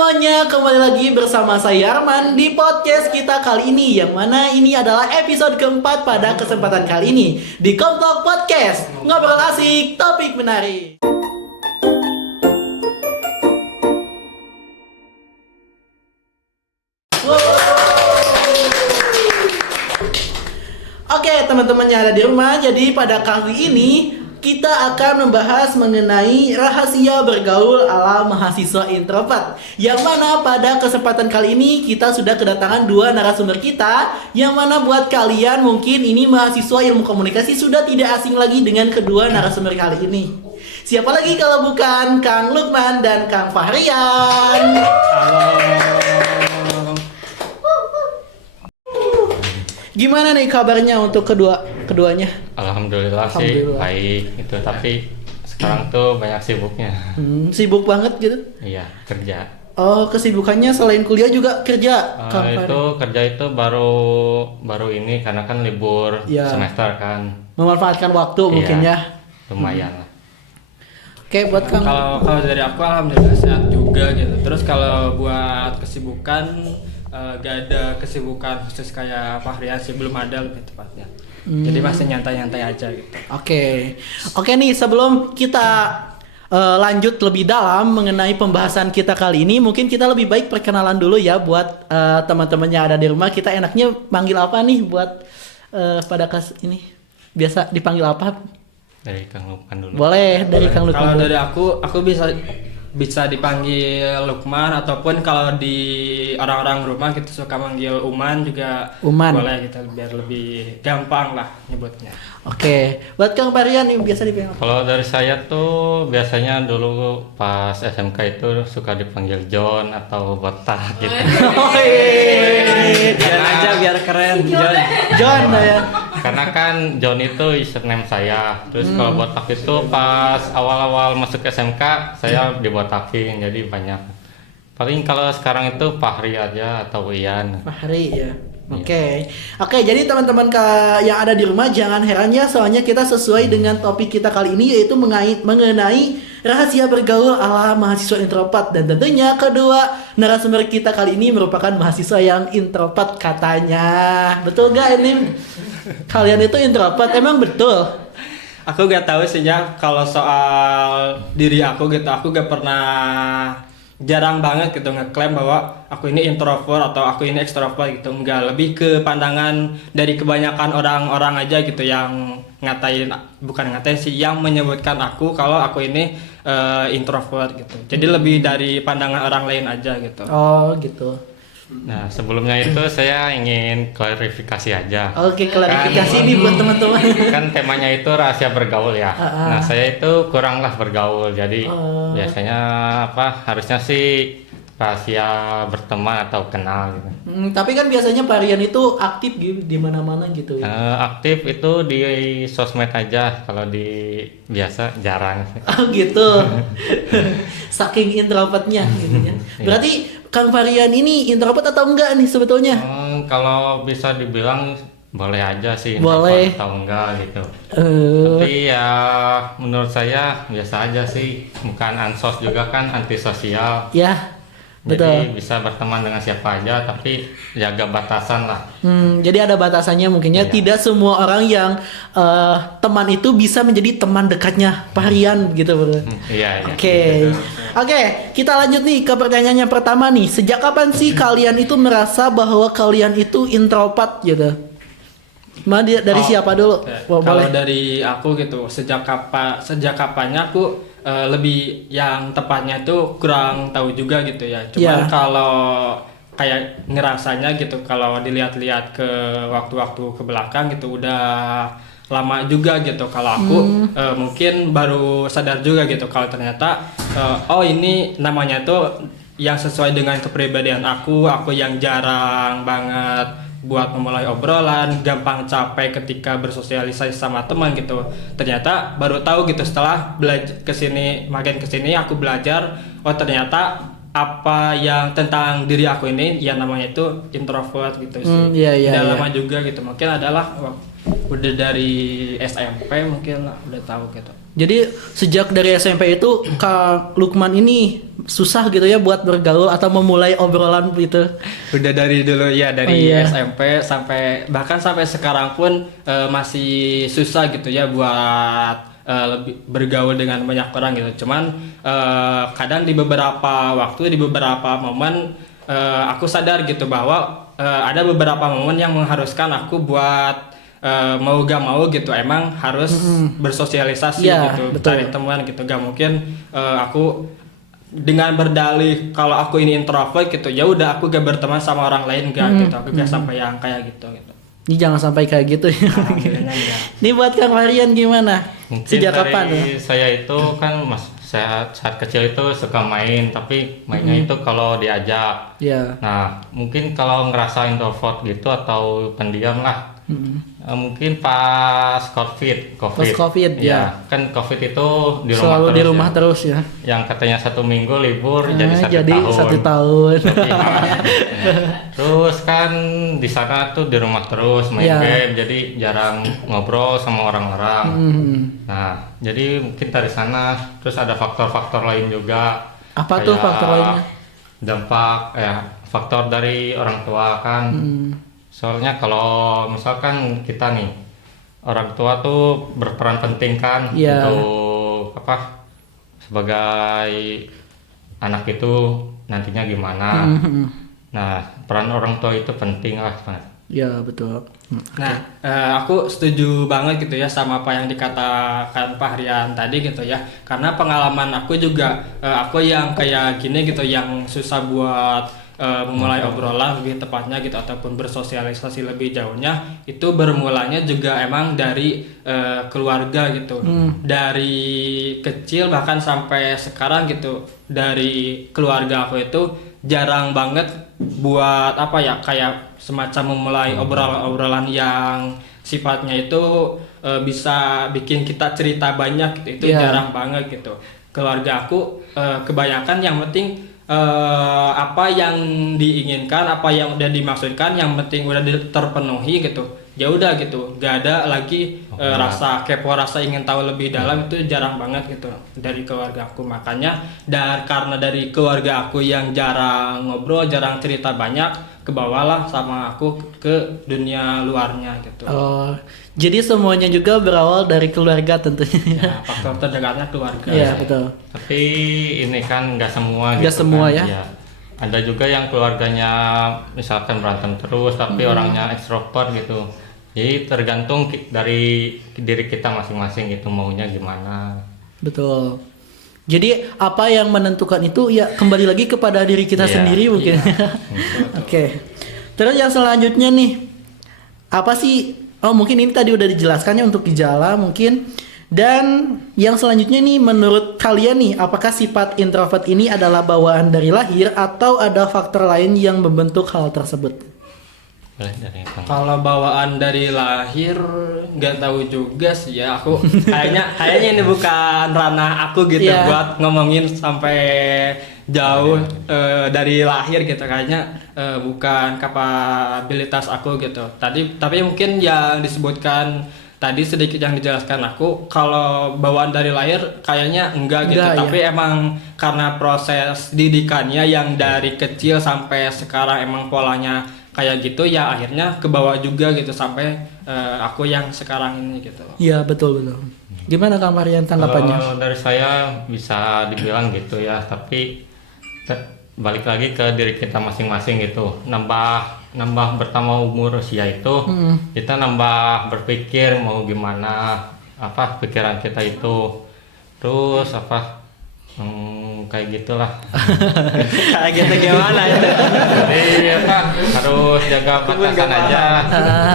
semuanya, kembali lagi bersama saya Arman di podcast kita kali ini, yang mana ini adalah episode keempat pada kesempatan kali ini di Komtok Podcast. Ngobrol asik, topik menarik. Oke, teman-teman yang ada di rumah, jadi pada kali ini kita akan membahas mengenai rahasia bergaul ala mahasiswa introvert. Yang mana pada kesempatan kali ini kita sudah kedatangan dua narasumber kita, yang mana buat kalian mungkin ini mahasiswa ilmu komunikasi sudah tidak asing lagi dengan kedua narasumber kali ini. Siapa lagi kalau bukan Kang Lukman dan Kang Fahrian. Gimana nih kabarnya untuk keduanya? Alhamdulillah sih baik itu, tapi sekarang tuh banyak sibuknya. Sibuk banget gitu? Iya, kerja. Oh, kesibukannya selain kuliah juga kerja? Itu kerja itu baru ini karena kan libur semester kan. Memanfaatkan waktu mungkin ya. Lumayan lah. Oke, buat Kang. Kalau dari aku alhamdulillah sehat juga gitu. Terus kalau buat kesibukan gak ada kesibukan khusus kayak Fahrian sih, belum ada lebih tepatnya. Jadi masih nyantai-nyantai aja gitu. Oke nih, sebelum kita lanjut lebih dalam mengenai pembahasan kita kali ini, mungkin kita lebih baik perkenalan dulu ya buat teman-teman yang ada di rumah. Kita enaknya panggil apa nih buat pada kelas ini? Biasa dipanggil apa? Dari Kang Lukman dulu. Boleh, dari Kang Lukman. Kalau dari aku bisa dipanggil Lukman, ataupun kalau di orang-orang rumah gitu suka manggil Uman juga boleh gitu, biar lebih gampang lah nyebutnya. Oke, buat Kang Fahrian yang biasa dipanggil. Kalau dari saya tuh biasanya dulu pas SMK itu suka dipanggil John atau Botak gitu. Biar aja biar keren, John ya. Karena kan John itu username saya. Terus kalau Botak itu pas awal-awal masuk SMK saya dibotakin, jadi banyak. Paling kalau sekarang itu Fahri aja atau Ian. Fahri ya. Oke, jadi teman-teman yang ada di rumah jangan heran ya, soalnya kita sesuai dengan topik kita kali ini, yaitu mengenai rahasia bergaul ala mahasiswa introvert. Dan tentunya kedua narasumber kita kali ini merupakan mahasiswa yang introvert katanya. Betul gak ini? Kalian itu introvert, emang betul? Aku gak tahu sih ya, kalau soal diri aku gitu, aku gak pernah, jarang banget gitu ngeklaim bahwa aku ini introvert atau aku ini ekstrovert gitu. Enggak, lebih ke pandangan dari kebanyakan orang-orang aja gitu yang bukan ngatain sih, yang menyebutkan aku kalau aku ini introvert gitu. Jadi lebih dari pandangan orang lain aja gitu. Oh gitu. Nah, sebelumnya itu saya ingin klarifikasi aja. Oke, klarifikasi ini buat teman-teman. Kan temanya itu rahasia bergaul ya. Nah, saya itu kuranglah bergaul. Jadi biasanya harusnya sih rahasia berteman atau kenal gitu. Tapi kan biasanya Fahrian itu aktif di mana-mana gitu. Aktif itu di sosmed aja. Kalau di biasa jarang. Oh gitu. Saking introvertnya gitu ya. Berarti Kang Fahrian ini introvert atau enggak nih sebetulnya? Kalau bisa dibilang boleh aja sih, boleh atau enggak gitu. Tapi ya menurut saya biasa aja sih, bukan ansos juga kan, antisosial. Ya, betul. Jadi bisa berteman dengan siapa aja, tapi jaga batasan lah. Jadi ada batasannya mungkinnya. Iya. Tidak semua orang yang teman itu bisa menjadi teman dekatnya Fahrian gitu, bro. Iya. Oke, kita lanjut nih ke pertanyaan yang pertama nih. Sejak kapan sih kalian itu merasa bahwa kalian itu introvert gitu? Dari siapa dulu? Kalau dari aku gitu, sejak kapannya aku lebih yang tepatnya itu kurang tahu juga gitu ya. Cuman kalau kayak ngerasanya gitu, kalau dilihat-lihat ke waktu-waktu ke belakang gitu udah lama juga gitu. Kalau aku mungkin baru sadar juga gitu kalau ternyata ini namanya tuh yang sesuai dengan kepribadian aku yang jarang banget buat memulai obrolan, gampang capek ketika bersosialisasi sama teman gitu. Ternyata baru tahu gitu setelah makin kesini aku belajar, ternyata apa yang tentang diri aku ini yang namanya itu introvert gitu sih. Udah lama juga gitu, mungkin adalah udah dari SMP mungkin lah udah tahu gitu. Jadi sejak dari SMP itu Kak Lukman ini susah gitu ya buat bergaul atau memulai obrolan gitu. Udah dari dulu ya, dari Oh, iya. SMP sampai bahkan sampai sekarang pun masih susah gitu ya buat lebih bergaul dengan banyak orang gitu. Cuman kadang di beberapa waktu, di beberapa momen aku sadar gitu bahwa ada beberapa momen yang mengharuskan aku buat mau gak mau gitu emang harus bersosialisasi Iya, gitu, betul. cari teman gitu. Gak mungkin aku dengan berdalih kalau aku ini introvert gitu, ya udah aku gak berteman sama orang lain gak gitu, aku gak sampai yang kayak gitu. Ini jangan sampai kayak gitu ya. Alhamdulillahnya enggak. Ini buat Kang Marian gimana? Mungkin Sejak dari kapan ya? saya itu kan saya saat kecil itu suka main, tapi mainnya itu kalau diajak. Ya. Nah, mungkin kalau ngerasa introvert gitu atau pendiam lah, mungkin pas COVID. Pas COVID, ya. Kan COVID itu di rumah Selalu terus di rumah ya. terus ya. Yang katanya 1 minggu libur jadi 1 jadi tahun. 1 tahun. Lebih. Terus kan di sana tuh di rumah terus main Ya. game, jadi jarang ngobrol sama orang-orang. Nah, jadi mungkin dari sana. Terus ada faktor-faktor lain juga. Apa tuh Kayak faktor lainnya? Dampak faktor dari orang tua kan. Soalnya kalau misalkan kita nih, orang tua tuh berperan penting kan Iya. untuk sebagai anak itu nantinya gimana. Nah, peran orang tua itu penting lah. Ya, betul. Nah, aku setuju banget gitu ya sama apa yang dikatakan Pak Rian tadi gitu ya. Karena pengalaman aku juga, aku yang kayak gini gitu, yang susah buat memulai obrolan lebih tepatnya gitu ataupun bersosialisasi lebih jauhnya, itu bermulanya juga emang dari keluarga gitu. Dari kecil bahkan sampai sekarang gitu, dari keluarga aku itu jarang banget buat kayak semacam memulai obrolan yang sifatnya itu bisa bikin kita cerita banyak gitu. Itu jarang banget gitu. Keluarga aku kebanyakan yang penting apa yang diinginkan, apa yang udah dimaksudkan, yang penting udah terpenuhi gitu. Ya udah gitu, gak ada lagi rasa kepo, rasa ingin tahu lebih dalam, itu jarang banget gitu dari keluarga aku. Makanya karena dari keluarga aku yang jarang ngobrol, jarang cerita banyak, kebawalah sama aku ke dunia luarnya gitu. Oh, jadi semuanya juga berawal dari keluarga tentunya. Ya, faktor terdekatnya keluarga. Iya, betul. Tapi ini kan nggak semua Nggak gitu semua kan. ya. Ada juga yang keluarganya misalkan berantem terus tapi orangnya ekstrovert gitu. Jadi tergantung dari diri kita masing-masing gitu maunya gimana. Betul. Jadi apa yang menentukan itu ya kembali lagi kepada diri kita Iya, sendiri mungkin. Oke. Terus yang selanjutnya nih, apa sih? Oh, mungkin ini tadi udah dijelaskannya untuk gejala mungkin. Dan yang selanjutnya nih, menurut kalian nih, apakah sifat introvert ini adalah bawaan dari lahir atau ada faktor lain yang membentuk hal tersebut? Boleh dari Kang. Kalau bawaan dari lahir nggak tahu juga sih ya, aku kayaknya ini bukan ranah aku gitu Iya. buat ngomongin sampai jauh dari lahir gitu, kayaknya bukan kapabilitas aku gitu. Tapi mungkin yang disebutkan tadi sedikit yang dijelaskan aku, kalau bawaan dari lahir kayaknya enggak gitu. Enggak, ya. Tapi emang karena proses didikannya yang dari kecil sampai sekarang emang polanya kayak gitu ya, akhirnya kebawa juga gitu sampai aku yang sekarang ini gitu. Iya, betul. Gimana Kang Marian tanggapannya? Kalau dari saya bisa dibilang gitu ya, tapi balik lagi ke diri kita masing-masing gitu. Nambah bertambah umur usia itu, kita nambah berpikir mau gimana, apa pikiran kita itu. Terus kayak gitulah. Kayak gitu gimana ya? Jadi harus jaga batasan aja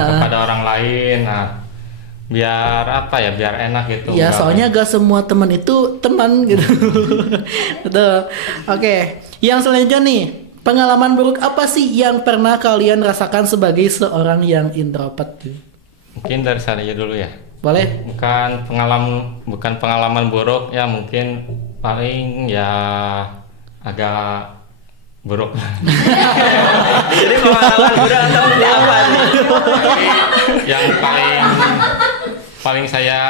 kepada orang lain. Nah, biar enak gitu. Ya, soalnya gak semua teman itu teman gitu. Betul. Oke, yang selanjutnya nih, pengalaman buruk apa sih yang pernah kalian rasakan sebagai seorang yang introvert? Mungkin dari saya dulu ya. Boleh? Bukan pengalaman buruk ya, mungkin paling ya agak buruk. Jadi pengalaman udah atau apa nih? Yang paling paling saya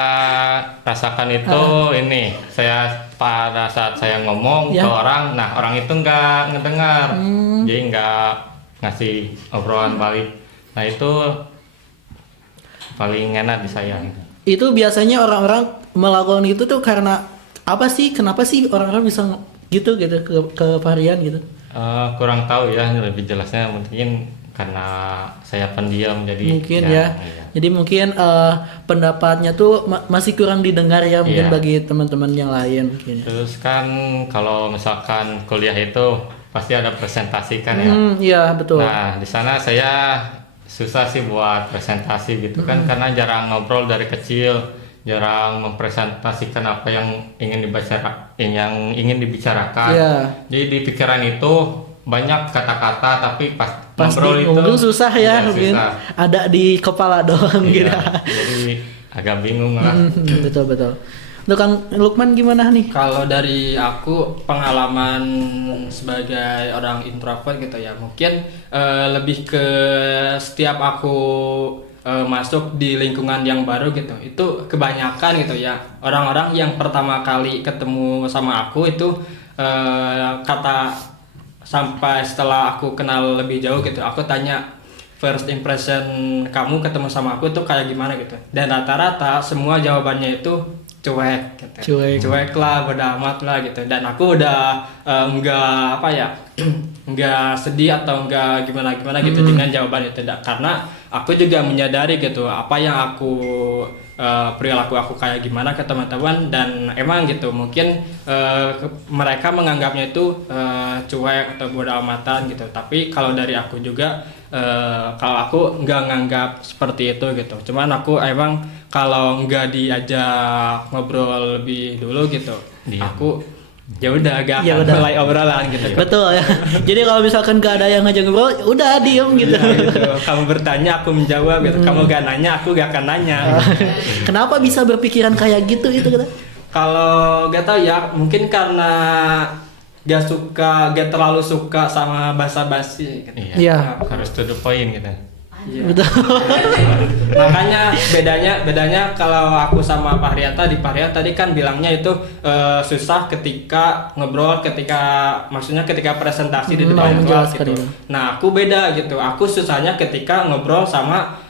rasakan itu ini, saya pada saat saya ngomong Ya. ke orang, nah orang itu nggak ngedengar, jadi nggak ngasih obrolan balik. Nah itu paling enak di saya. Itu biasanya orang-orang melakukan itu tuh karena apa sih? Kenapa sih orang-orang bisa gitu ke Fahrian gitu? Kurang tahu ya, lebih jelasnya mungkin karena saya pendiam jadi Mungkin ya. iya. Jadi mungkin pendapatnya tuh masih kurang didengar ya mungkin Iya. bagi teman-teman yang lain mungkin. Terus kan kalau misalkan kuliah itu pasti ada presentasi kan ya. Iya betul. Nah di sana saya susah sih buat presentasi gitu kan karena jarang ngobrol dari kecil, jarang mempresentasikan apa yang ingin dibicarakan. Iya. Jadi di pikiran itu banyak kata-kata tapi pas Pasti ngobrol itu ngomong susah ya iya, mungkin. susah. Ada di kepala doang gitu. Iya, jadi agak bingung lah. Betul betul. Untuk Kang Lukman gimana nih? Kalau dari aku pengalaman sebagai orang introvert gitu ya, mungkin lebih ke setiap aku masuk di lingkungan yang baru gitu, itu kebanyakan gitu ya orang-orang yang pertama kali ketemu sama aku itu kata sampai setelah aku kenal lebih jauh gitu, aku tanya first impression kamu ketemu sama aku tuh kayak gimana gitu, dan rata-rata semua jawabannya itu cuek gitu. Cuek lah, bodo amat lah gitu, dan aku udah enggak apa ya enggak sedih atau enggak gimana gitu dengan jawaban itu, karena aku juga menyadari gitu apa yang aku perilaku aku kayak gimana ke teman-teman, dan emang gitu mungkin mereka menganggapnya itu cuek atau bodo amatan gitu, tapi kalau dari aku juga kalau aku nggak nganggap seperti itu gitu, cuman aku emang kalau nggak diajak ngobrol lebih dulu gitu, aku ya udah agak mulai obrolan gitu. Betul ya. Jadi kalau misalkan gak ada yang ngajak ngobrol, udah diem gitu. Ya, gitu. Kamu bertanya aku menjawab gitu. Kamu gak nanya aku gak akan nanya. Kenapa bisa berpikiran kayak gitu itu kita? Kalau gak tahu ya, mungkin karena gak terlalu suka sama basa-basi gitu. Iya. Harus to the point gitu. Iya. Betul. Makanya bedanya kalau aku sama Pak Rian tadi kan bilangnya itu susah ketika ngobrol, maksudnya ketika presentasi di depan kelas gitu. Nah aku beda gitu, aku susahnya ketika ngobrol sama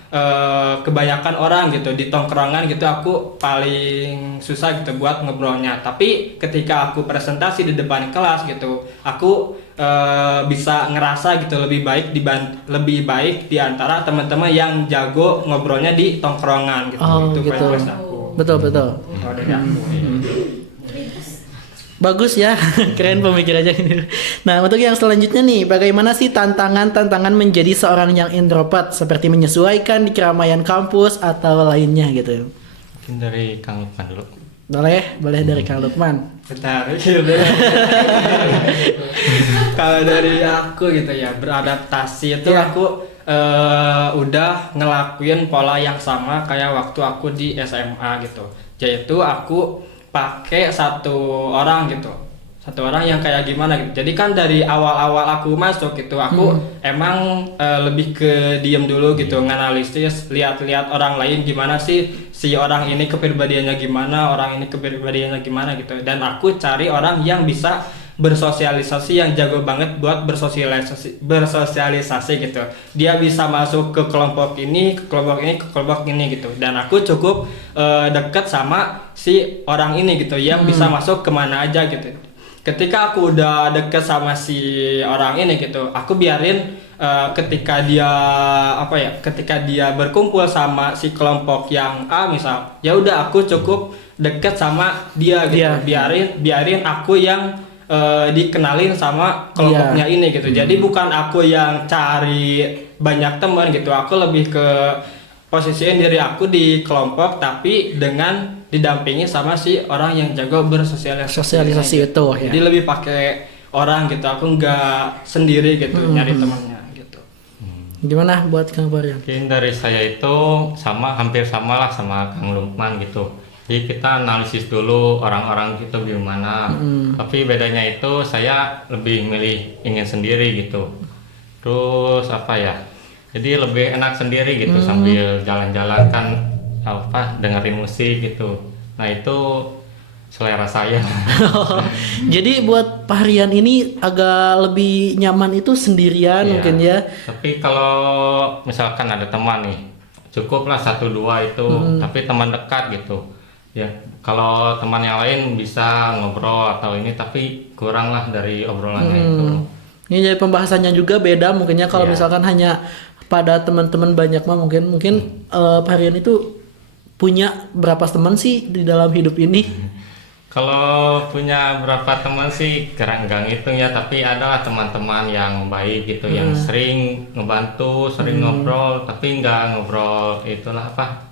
kebanyakan orang gitu di tongkrongan gitu, aku paling susah gitu buat ngobrolnya. Tapi ketika aku presentasi di depan kelas gitu, aku bisa ngerasa gitu lebih baik di antara teman-teman yang jago ngobrolnya di tongkrongan gitu. Oh, itu gitu. preferensi aku. Betul. Kalau dari aku. Bagus ya, keren pemikirannya. Nah, untuk yang selanjutnya nih, bagaimana sih tantangan menjadi seorang yang introvert, seperti menyesuaikan di keramaian kampus atau lainnya gitu? Mungkin dari Kang Lukman dulu. Boleh dari Kang Lukman. Bentar. Kalau dari aku gitu ya, beradaptasi itu aku udah ngelakuin pola yang sama kayak waktu aku di SMA gitu, yaitu aku pakai satu orang yang kayak gimana gitu. Jadi kan dari awal aku masuk gitu, aku emang lebih ke diem dulu gitu, nganalisis, lihat-lihat orang lain gimana sih, si orang ini kepribadiannya gimana, orang ini kepribadiannya gimana gitu. Dan aku cari orang yang bisa bersosialisasi, yang jago banget buat bersosialisasi gitu. Dia bisa masuk ke kelompok ini, ke kelompok ini gitu. Dan aku cukup dekat sama si orang ini gitu, yang bisa masuk kemana aja gitu. Ketika aku udah deket sama si orang ini gitu, aku biarin ketika dia berkumpul sama si kelompok yang A misal, ya udah aku cukup deket sama dia gitu. Biarin aku yang dikenalin sama kelompoknya ini gitu. Jadi bukan aku yang cari banyak teman gitu, aku lebih ke posisiin diri aku di kelompok tapi dengan didampingi sama si orang yang jago bersosialisasi itu ya. Jadi lebih pakai orang gitu, aku nggak sendiri gitu nyari temannya gitu. Gimana buat Kang Fahrian? Mungkin dari saya itu hampir sama lah sama Kang Lukman gitu. Jadi kita analisis dulu orang-orang itu gimana. Tapi bedanya itu saya lebih milih ingin sendiri gitu. Terus apa ya? Jadi lebih enak sendiri gitu sambil jalan-jalan kan apa dengerin musik gitu. Nah itu selera saya. Jadi buat Pak Rian ini agak lebih nyaman itu sendirian Iya. mungkin ya. Tapi kalau misalkan ada teman nih, cukuplah 1-2 itu, tapi teman dekat gitu. Ya, kalau teman yang lain bisa ngobrol atau ini, tapi kurang lah dari obrolannya itu. Ini jadi pembahasannya juga beda mungkinnya kalau Iya. misalkan hanya pada teman-teman banyak mah mungkin Pak Rian itu punya berapa teman sih di dalam hidup ini? Kalau punya berapa teman sih enggak ngitung ya, tapi adalah teman-teman yang baik gitu, yang sering ngebantu, sering ngobrol, tapi enggak ngobrol itulah apa,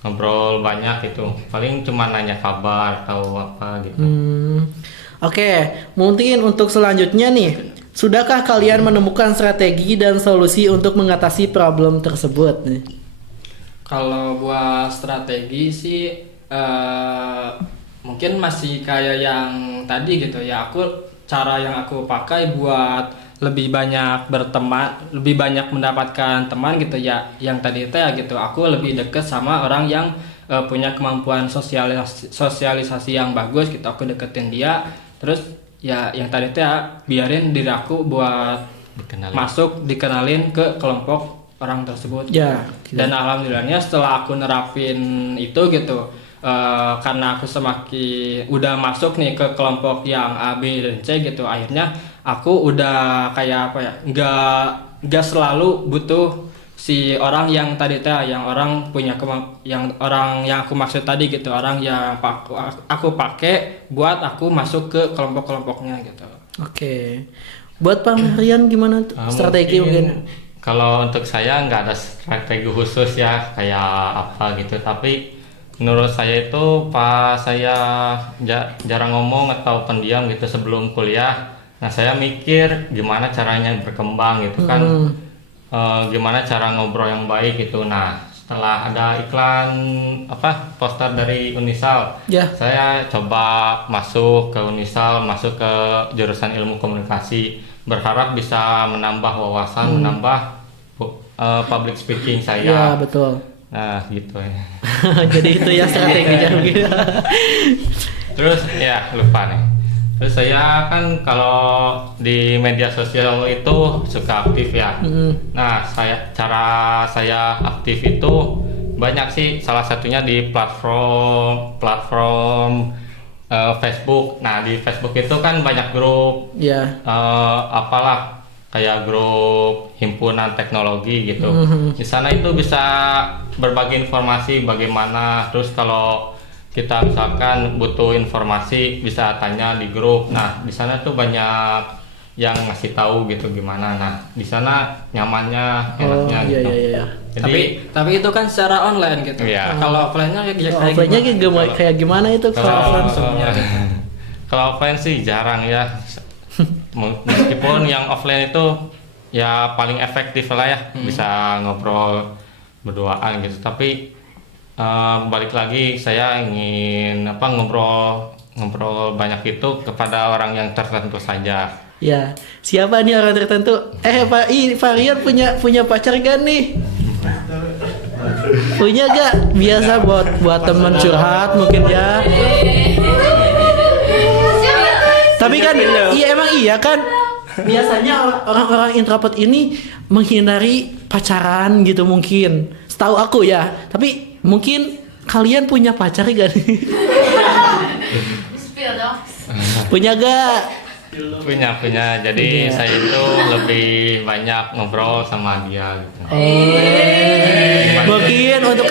ngobrol banyak gitu, paling cuma nanya kabar atau apa gitu. Oke, mungkin untuk selanjutnya nih, sudahkah kalian menemukan strategi dan solusi untuk mengatasi problem tersebut nih? Kalau buat strategi sih mungkin masih kayak yang tadi gitu ya. Cara yang aku pakai buat lebih banyak berteman, lebih banyak mendapatkan teman gitu ya. Yang tadi itu ya gitu, aku lebih deket sama orang yang punya kemampuan sosialisasi yang bagus gitu. Aku deketin dia. Terus ya yang tadi itu ya biarin diri aku buat dikenalin ke kelompok orang tersebut. Ya, gitu. Dan alhamdulillahnya setelah aku nerapin itu gitu, karena aku semakin udah masuk nih ke kelompok yang A, B, dan C gitu, akhirnya aku udah kayak apa ya, nggak selalu butuh si orang yang tadi teh, yang orang punya yang orang yang aku maksud tadi gitu, orang yang aku pakai buat aku masuk ke kelompok-kelompoknya gitu. Oke. Buat Pak Rian gimana tuh? Strategi mungkin? Kalau untuk saya nggak ada strategi khusus ya kayak apa gitu, tapi menurut saya itu pas saya jarang ngomong atau pendiam gitu sebelum kuliah, nah saya mikir gimana caranya berkembang gitu kan, gimana cara ngobrol yang baik gitu. Nah setelah ada iklan apa poster dari Unisal, Ya. saya coba masuk ke Unisal, masuk ke jurusan ilmu komunikasi, berharap bisa menambah wawasan, menambah public speaking saya. Ya, betul. Nah gitu ya. Jadi itu ya strateginya gitu. Terus ya lupa nih. Terus saya kan kalau di media sosial itu suka aktif ya. Nah cara saya aktif itu banyak sih. Salah satunya di platform Facebook. Nah di Facebook itu kan banyak grup. Ya. Apalah kayak grup himpunan teknologi gitu. Di sana itu bisa berbagi informasi bagaimana. Terus kalau kita misalkan butuh informasi bisa tanya di grup. Nah di sana tuh banyak yang ngasih tahu gitu gimana. Nah di sana nyamannya, enaknya iya, gitu. iya. Jadi Tapi itu kan secara online gitu. Iya. Kalau offline-nya kayak Offline-nya kayak gimana itu? kalau langsungnya. kalau offline sih jarang ya. Meskipun yang offline itu ya paling efektif lah ya, bisa ngobrol berduaan gitu. Tapi balik lagi saya ingin ngobrol banyak itu kepada orang yang tertentu saja. Ya, siapa nih orang tertentu? Pak Rian punya pacar gak nih? Punya gak? Biasa buat temen curhat mungkin ya. Tapi kan iya kan biasanya orang-orang introvert ini menghindari pacaran gitu mungkin. Setahu aku ya. Tapi mungkin kalian punya pacar gak nih? Punya gak? Punya. Jadi saya itu lebih banyak ngobrol sama dia gitu. Mungkin untuk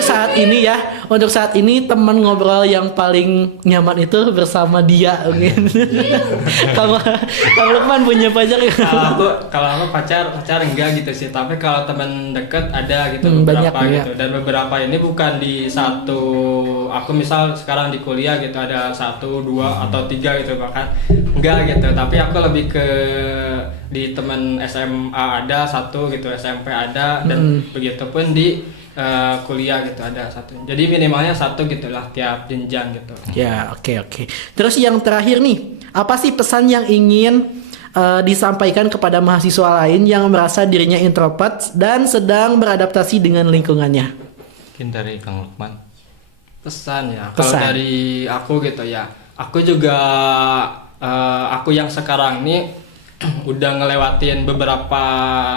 saat ini teman ngobrol yang paling nyaman itu bersama dia mungkin. Kalau Lukman punya pacar ya? Kalau aku pacar enggak gitu sih, tapi kalau teman deket ada gitu banyak, beberapa gitu. Dan beberapa ini bukan di satu, aku misal sekarang di kuliah gitu ada 1, 2 atau 3 gitu, bahkan enggak gitu. Tapi aku lebih ke di teman SMA ada 1 gitu, SMP ada, dan begitupun di kuliah gitu ada 1. Jadi minimalnya 1 gitulah tiap jenjang gitu. Ya, oke. Terus yang terakhir nih, apa sih pesan yang ingin disampaikan kepada mahasiswa lain yang merasa dirinya introvert dan sedang beradaptasi dengan lingkungannya? Mungkin dari Kang Lukman. Pesan ya. Kalau Pesan. dari aku gitu ya. Aku juga aku yang sekarang ini udah ngelewatin beberapa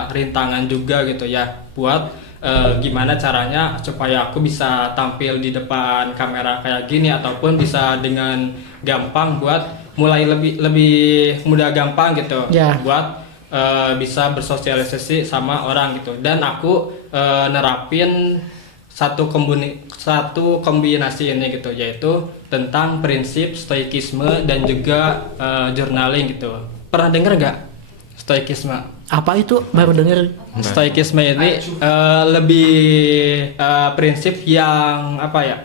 rintangan juga gitu ya buat gimana caranya supaya aku bisa tampil di depan kamera kayak gini ataupun bisa dengan gampang buat mulai lebih mudah gampang gitu Ya. buat bisa bersosialisasi sama orang gitu. Dan aku nerapin satu kombinasi ini gitu, yaitu tentang prinsip stoikisme dan juga journaling gitu. Pernah dengar nggak stoikisme? Apa itu? Baru denger. Stoikisme ini lebih prinsip yang apa ya?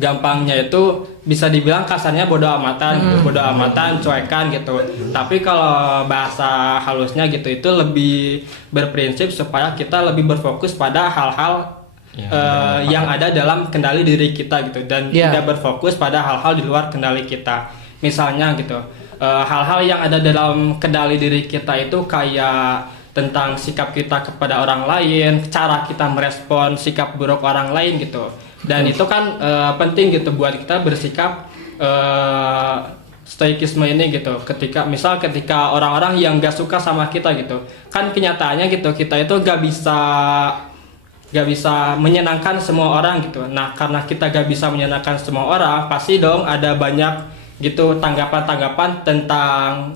Gampangnya itu bisa dibilang kasarnya bodo amatan, cuekan gitu. Tapi kalau bahasa halusnya gitu itu lebih berprinsip supaya kita lebih berfokus pada hal-hal yang ada dalam kendali diri kita gitu, dan tidak berfokus pada hal-hal di luar kendali kita. Misalnya gitu, hal-hal yang ada dalam kendali diri kita itu kayak tentang sikap kita kepada orang lain, cara kita merespon sikap buruk orang lain gitu. Dan itu kan penting gitu buat kita bersikap stoikisme ini gitu. Ketika orang-orang yang gak suka sama kita gitu, kan kenyataannya gitu kita itu gak bisa menyenangkan semua orang gitu. Nah, karena kita gak bisa menyenangkan semua orang, pasti dong ada banyak gitu tanggapan-tanggapan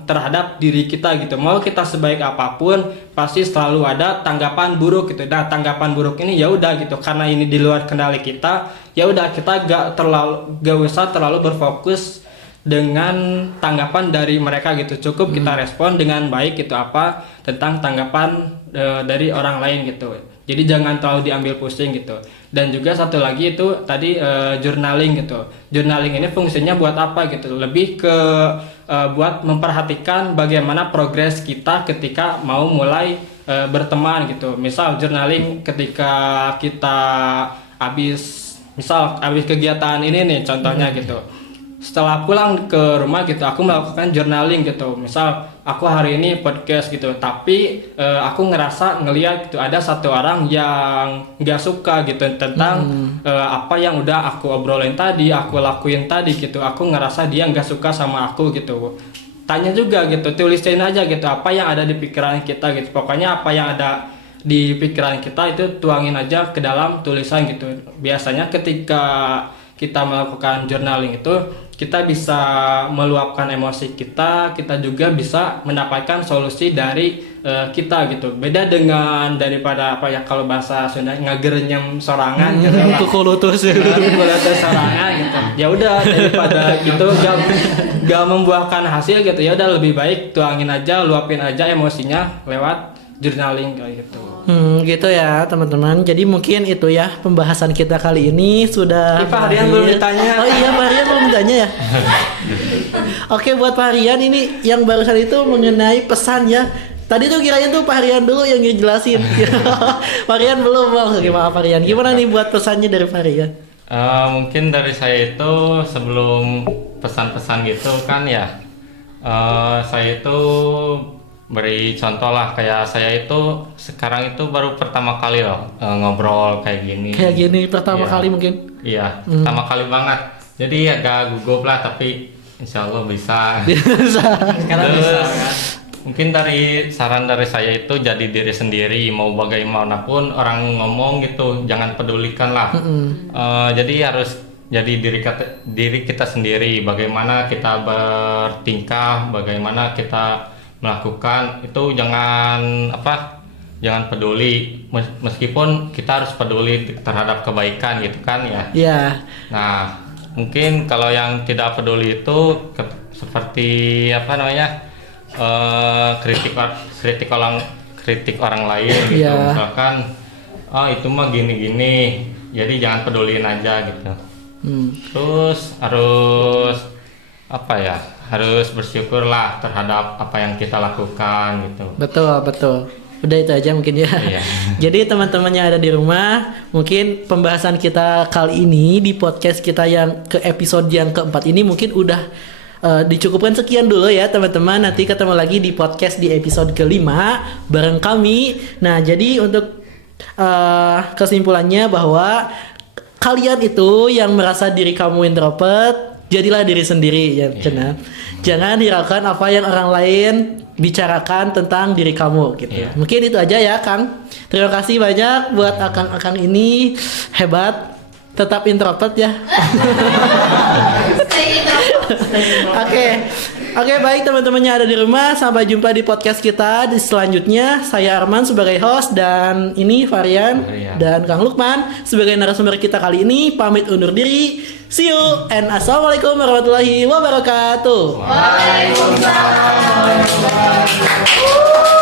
terhadap diri kita gitu. Mau kita sebaik apapun, pasti selalu ada tanggapan buruk gitu. Nah, tanggapan buruk ini ya udah gitu, karena ini di luar kendali kita, ya udah kita gak usah terlalu berfokus dengan tanggapan dari mereka gitu. Cukup kita respon dengan baik gitu apa tentang tanggapan dari orang lain gitu. Jadi jangan terlalu diambil pusing gitu. Dan juga satu lagi itu tadi journaling gitu. Journaling ini fungsinya buat apa gitu? Lebih ke buat memperhatikan bagaimana progres kita ketika mau mulai berteman gitu. Misal journaling ketika kita habis kegiatan ini nih contohnya gitu. Setelah pulang ke rumah gitu, aku melakukan journaling gitu. Misal aku hari ini podcast gitu, tapi aku ngeliat gitu ada satu orang yang nggak suka gitu tentang apa yang udah aku obrolin tadi, aku lakuin tadi gitu. Aku ngerasa dia nggak suka sama aku gitu. Tanya juga gitu, tulisin aja gitu apa yang ada di pikiran kita gitu. Pokoknya apa yang ada di pikiran kita itu tuangin aja ke dalam tulisan gitu. Biasanya ketika kita melakukan journaling itu kita bisa meluapkan emosi kita juga bisa mendapatkan solusi dari kita gitu. Beda dengan daripada apa ya kalau bahasa Sunda ngagerenyem sorangan gitu. Kukulutus sorangan gitu. Ya udah daripada gitu gak membuahkan hasil gitu, ya udah lebih baik tuangin aja, luapin aja emosinya lewat journaling kayak gitu. Gitu ya teman-teman. Jadi mungkin itu ya pembahasan kita kali ini sudah. Pak Harian belum ditanya. Oh iya, Pak Harian belum ditanya ya. Oke, buat Pak Harian ini yang barusan itu mengenai pesan ya. Tadi tuh kirain tuh Pak Harian dulu yang ngejelasin. Pak Harian belum. Oke, maaf Pak Harian. Gimana nih buat pesannya dari Pak Harian? Mungkin dari saya itu sebelum pesan-pesan gitu kan ya, saya itu beri contoh lah, kayak saya itu sekarang itu baru pertama kali loh ngobrol kayak gini. Kayak gini pertama kali mungkin? Iya, pertama kali banget. Jadi agak gugup lah, tapi insya Allah bisa. Terus mungkin dari saran dari saya itu jadi diri sendiri, mau bagaimanapun orang ngomong gitu, jangan pedulikan lah. Jadi harus jadi diri kita sendiri, bagaimana kita bertingkah, bagaimana kita melakukan itu, jangan peduli, meskipun kita harus peduli terhadap kebaikan gitu kan ya. Iya. Nah, mungkin kalau yang tidak peduli itu seperti kritik orang lain gitu. Misalkan itu mah gini-gini, jadi jangan pedulin aja gitu. Terus harus bersyukurlah terhadap apa yang kita lakukan gitu. Betul. Udah itu aja mungkin ya. Iya. Jadi teman-teman yang ada di rumah, mungkin pembahasan kita kali ini di podcast kita yang ke episode yang keempat ini mungkin udah dicukupkan sekian dulu ya teman-teman. Nanti ketemu lagi di podcast di episode kelima bareng kami. Nah, jadi untuk kesimpulannya bahwa kalian itu yang merasa diri kamu introvert, jadilah diri sendiri ya, Cenah. Jangan hiraukan apa yang orang lain bicarakan tentang diri kamu gitu. Mungkin itu aja ya, Kang. Terima kasih banyak buat akang-akang ini, hebat. Tetap introvert ya. Oke, baik teman-temannya ada di rumah. Sampai jumpa di podcast kita di selanjutnya. Saya Arman sebagai host dan ini Varian dan Kang Lukman sebagai narasumber kita kali ini pamit undur diri. See you and assalamualaikum warahmatullahi wabarakatuh. Waalaikumsalam.